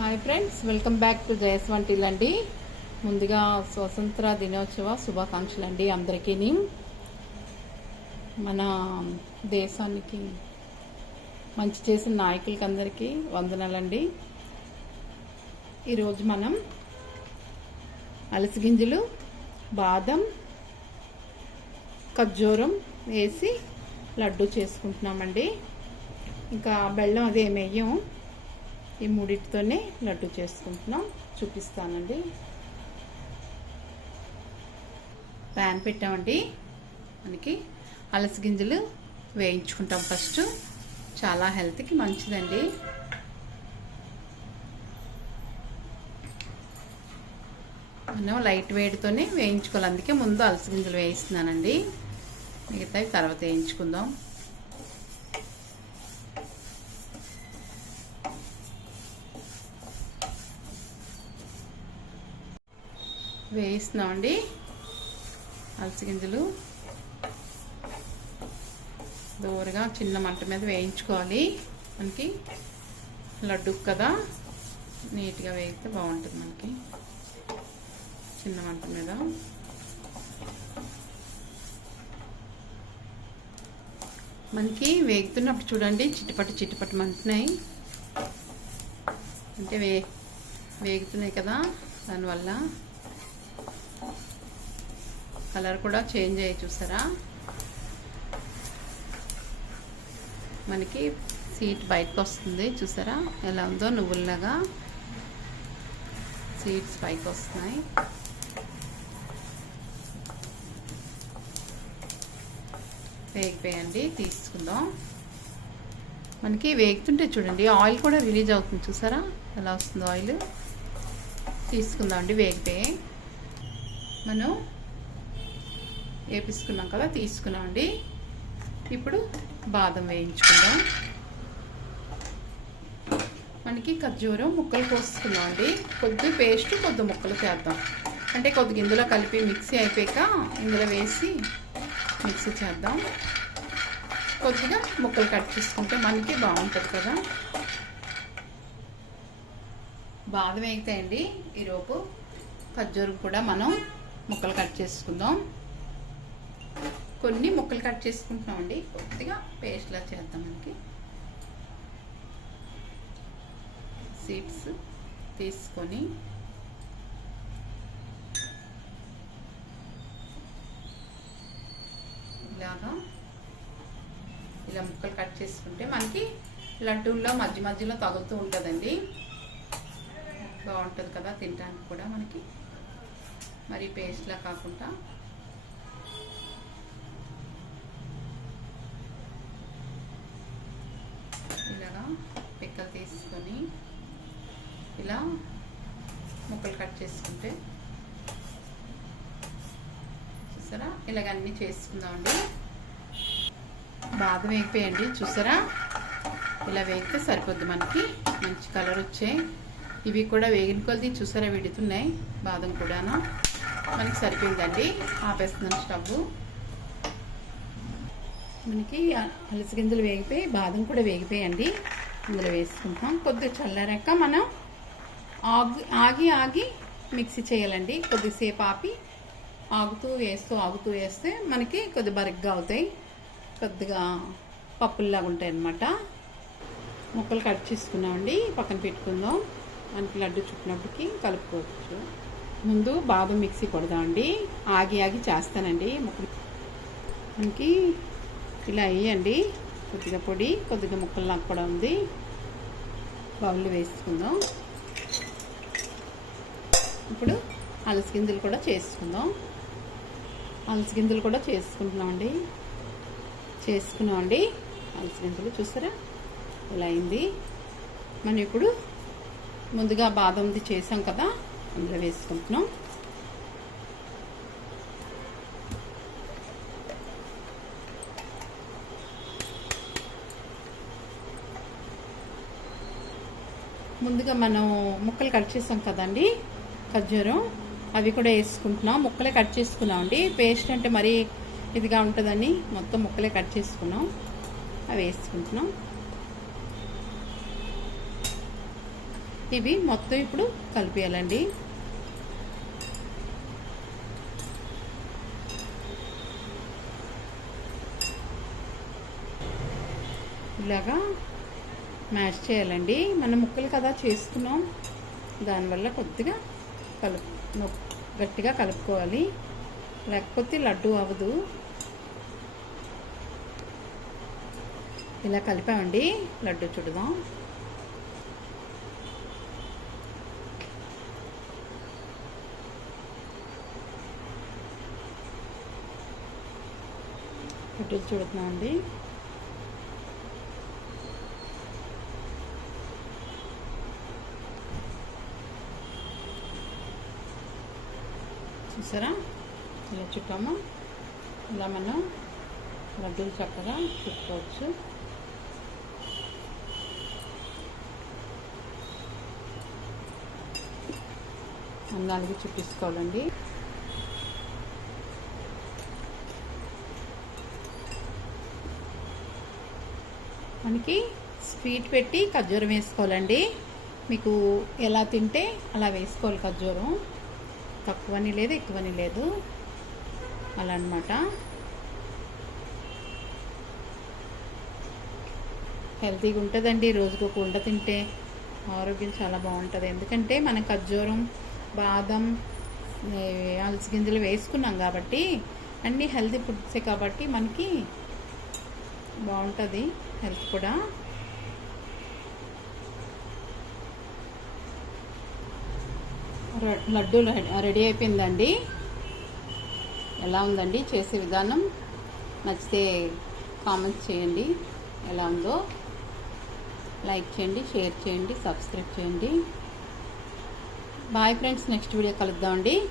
Hi friends welcome back to జయస్ వంటిల్ అండి ముందుగా స్వతంత్ర దినోత్సవ శుభాకాంక్షలు అండి అందరికీ. మన దేశానికి మంచి చేసిన నాయకులకి అందరికీ వందనాలండి. ఈరోజు మనం అలసిగింజలు బాదం ఖర్జూరం వేసి లడ్డు చేసుకుంటున్నామండి. ఇంకా బెల్లం అది ఏమి వేయం. ఈ మూడింటితోనే లడ్డు చేసుకుంటున్నాం. చూపిస్తానండి. ప్యాన్ పెట్టామండి. మనకి అలసగింజలు వేయించుకుంటాం ఫస్ట్. చాలా హెల్త్కి మంచిదండి. మనం లైట్ వేడితోనే వేయించుకోవాలి. అందుకే ముందు అలసగింజలు వేయిస్తున్నానండి. మిగతావి తర్వాత వేయించుకుందాం. వేయిస్తున్నామండి. అలసి గింజలు. దూరగా చిన్న మంట మీద వేయించుకోవాలి. మనకి లడ్డు కదా నీట్గా వేయితే బాగుంటుంది మనకి. చిన్న మంట మీద. మనకి వేగుతున్నప్పుడు చూడండి చిట్టుపట్టు చిట్టుపట్టు మంటున్నాయి. అంటే వే వేగుతున్నాయి కదా దానివల్ల కలర్ కూడా చేంజ్ అయ్యి చూసారా? మనకి సీట్ బయటకు వస్తుంది చూసారా? ఎలా ఉందో నువ్వుల్లాగా సీట్స్ పైకి వస్తున్నాయి. వేగిపోయండి తీసుకుందాం. మనకి వేగుతుంటే చూడండి ఆయిల్ కూడా రిలీజ్ అవుతుంది చూసారా? ఎలా వస్తుందో ఆయిల్. తీసుకుందాం అండి వేగిపోయి మనం వేపిసుకున్నాం కదా తీసుకున్నామండి ఇప్పుడు బాదం వేయించుకుందాం. మనకి ఖర్జూరం ముక్కలు కోసుకున్నాం అండి. కొద్ది పేస్ట్ కొద్ది ముక్కలు చేద్దాం. అంటే కొద్దిగా ఇందులో కలిపి మిక్సీ అయిపోయాక ఇందులో వేసి మిక్సీ చేద్దాం. కొద్దిగా ముక్కలు కట్ చేసుకుంటే మనకి బాగుంటుంది కదా. బాదం వేగుతాయండి ఈరోపు ఖర్జూరం కూడా మనం ముక్కలు కట్ చేసుకుందాం. కొన్ని ముక్కలు కట్ చేసుకుంటున్నామండి. కొద్దిగా పేస్ట్లా చేద్దాం మనకి. సీడ్స్ తీసుకొని ఇలాగా ఇలా ముక్కలు కట్ చేసుకుంటే మనకి లడ్డూల్లో మధ్య మధ్యలో తగులుతూ ఉంటుందండి. బాగుంటుంది కదా తినడానికి కూడా మనకి. మరి పేస్ట్లా కాకుండా. ఇలాగా పిక్కలు తీసుకొని ఇలా ముక్కలు కట్ చేసుకుంటే. చూసారా? ఇలాగ అన్నీ చేసుకుందామండి. బాదం వేగిపోయండి చూసారా? ఇలా వేగితే సరిపోద్ది మనకి. మంచి కలర్ వచ్చాయి. ఇవి కూడా వేగిన కొలది చూసారా? విడుతున్నాయి. బాదం కూడాను. మనకి సరిపోయిందండి. ఆపేస్తున్నాం స్టవ్ మనకి అలసి గింజలు వేగిపోయి బాదం కూడా వేగిపోయండి. ఇందులో వేసుకుంటాం. కొద్దిగా చల్లారాక మనం ఆగి ఆగి ఆగి మిక్సీ చేయాలండి. కొద్దిసేపు ఆపి ఆగుతూ వేస్తూ ఆగుతూ వేస్తే మనకి కొద్ది బరిగ్గా అవుతాయి. కొద్దిగా పప్పుల్లాగా ఉంటాయి అన్నమాట. ముక్కలు కట్ చేసుకున్నామండి. పక్కన పెట్టుకుందాం. మనకి లడ్డు చుట్టినప్పటికి కలుపుకోవచ్చు. ముందు బాదం మిక్సీ కొడదామండి ఆగి ఆగి చేస్తానండి. ముక్కలు మనకి ఇలా వేయండి. కొద్దిగా పొడి కొద్దిగా ముక్కలు నాకు కూడా ఉంది. బౌల్ వేసుకుందాం. ఇప్పుడు అలసి గింజలు కూడా చేసుకుందాం. అలసి గింజలు కూడా చేసుకుంటున్నామండి. చేసుకున్నామండి. అలసి గింజలు చూసారా? ఇలా అయింది. మనం ఇప్పుడు ముందుగా బాదంది చేసాం కదా. అందులో వేసుకుంటున్నాం ముందుగా మనం ముక్కలు కట్ చేసాం కదండి ఖర్జూరం. అవి కూడా వేసుకుంటున్నాం. ముక్కలే కట్ చేసుకున్నాం అండి. పేస్ట్ అంటే మరీ ఇదిగా ఉంటుందని మొత్తం ముక్కలే కట్ చేసుకున్నాం. అవి వేసుకుంటున్నాం. ఇవి మొత్తం ఇప్పుడు కలిపేయాలండి. ఇలాగా మ్యాష్ చేయాలండి. మన ముక్కలు కదా చేసుకున్నాం. దానివల్ల కొద్దిగా కలుపు గట్టిగా కలుపుకోవాలి. లేకపోతే లడ్డు అవ్వదు. ఇలా కలిపామండి. లడ్డు చూడదాం. లడ్డూలు చూడుతున్నా అండి. చూసారా? ఇలా చుట్టాము? ఇలా మనం లడ్డూలు చక్కగా చుట్టుకోవచ్చు. అన్నానికి చుట్టించుకోవాలండి మనకి స్వీట్ పెట్టి ఖర్జూరం వేసుకోవాలండి. మీకు ఎలా తింటే అలా వేసుకోవాలి ఖర్జూరం. తక్కువని లేదు ఎక్కువని లేదు. అలా అనమాట హెల్తీగా ఉంటుందండి. రోజుకు ఒక ఉండ తింటే ఆరోగ్యం చాలా బాగుంటుంది. ఎందుకంటే మనం ఖర్జూరం బాదం ఏ, అలసి గింజలు వేసుకున్నాం కాబట్టి అన్నీ హెల్తీ ఫుడ్సే కాబట్టి మనకి బాగుంటుంది హెల్త్ కూడా. ర- లడ్డు రెడీ అయిపోయిందండి. ఎలా ఉందండి? చేసే విధానం నచ్చితే కామెంట్స్ చేయండి. ఎలా ఉందో లైక్ చేయండి షేర్ చేయండి సబ్స్క్రైబ్ చేయండి. బాయ్ ఫ్రెండ్స్ నెక్స్ట్ వీడియో కలుద్దామండి.